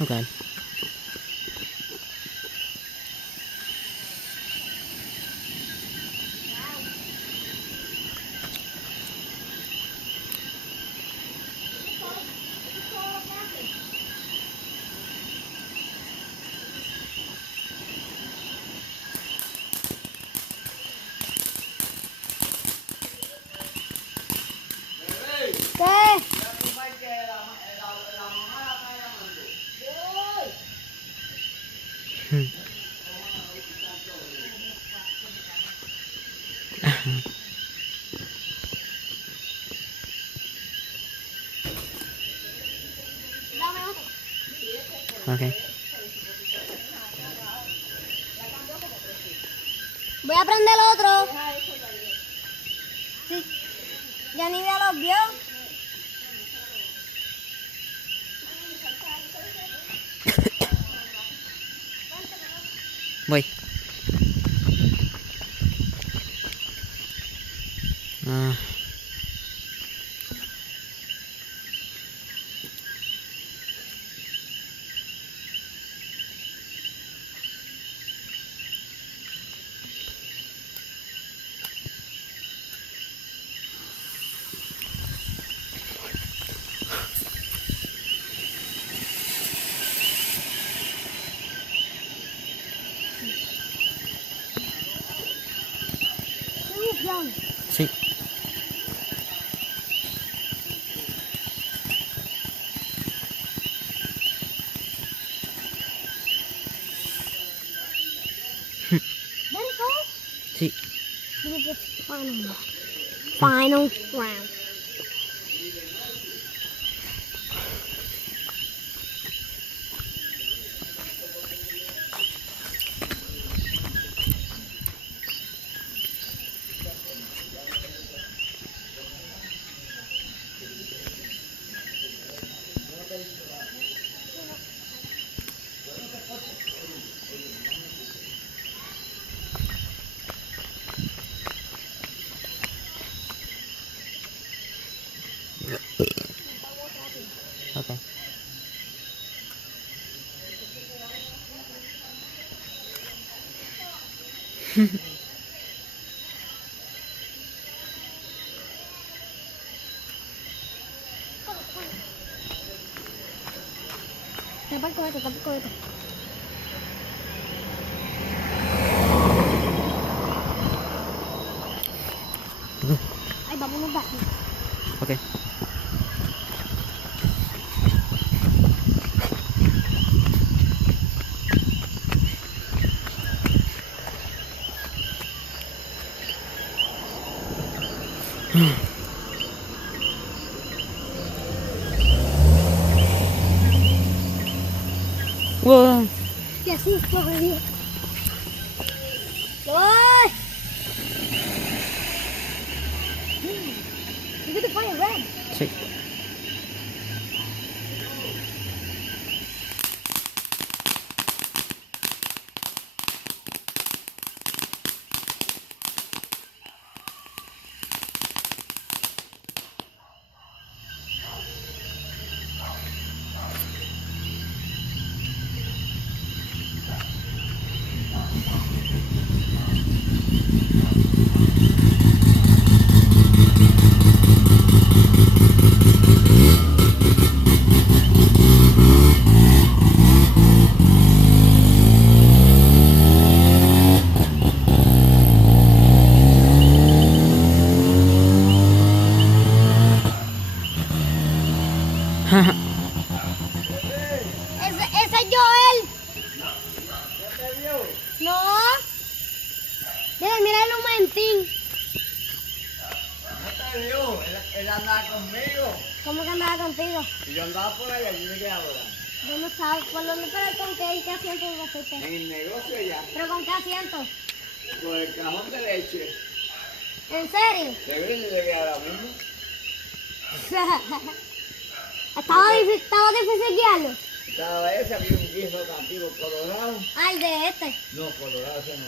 Okay. ¿Qué? Okay. Voy a prender el otro. Sí. Ya ni ya los vio. Voy. Ah. Sí. Sí. Final round. Okay. Tapa el cohete, tapa el cohete. Ay, vámonos de aquí. Okay. Wow. ¡Qué susto me dio! ¡Ay! Look at the fire red. Sí. Ese es Joel. No. Mira, mira el momentín. No te vio, él andaba conmigo. ¿Cómo que andaba contigo? Y yo andaba por allá, y llegué ahora. ¿Dónde estaba? ¿Por dónde? ¿Pero con qué? ¿Y qué asiento te fuiste? En el negocio allá, ¿Pero con qué asiento? con el cajón de leche. ¿En serio? Llegué ahora mismo. Estaba difícil guiarlo. Estaba ese, había un guiso campiro colorado. Ah, el de este. No, colorado ese no.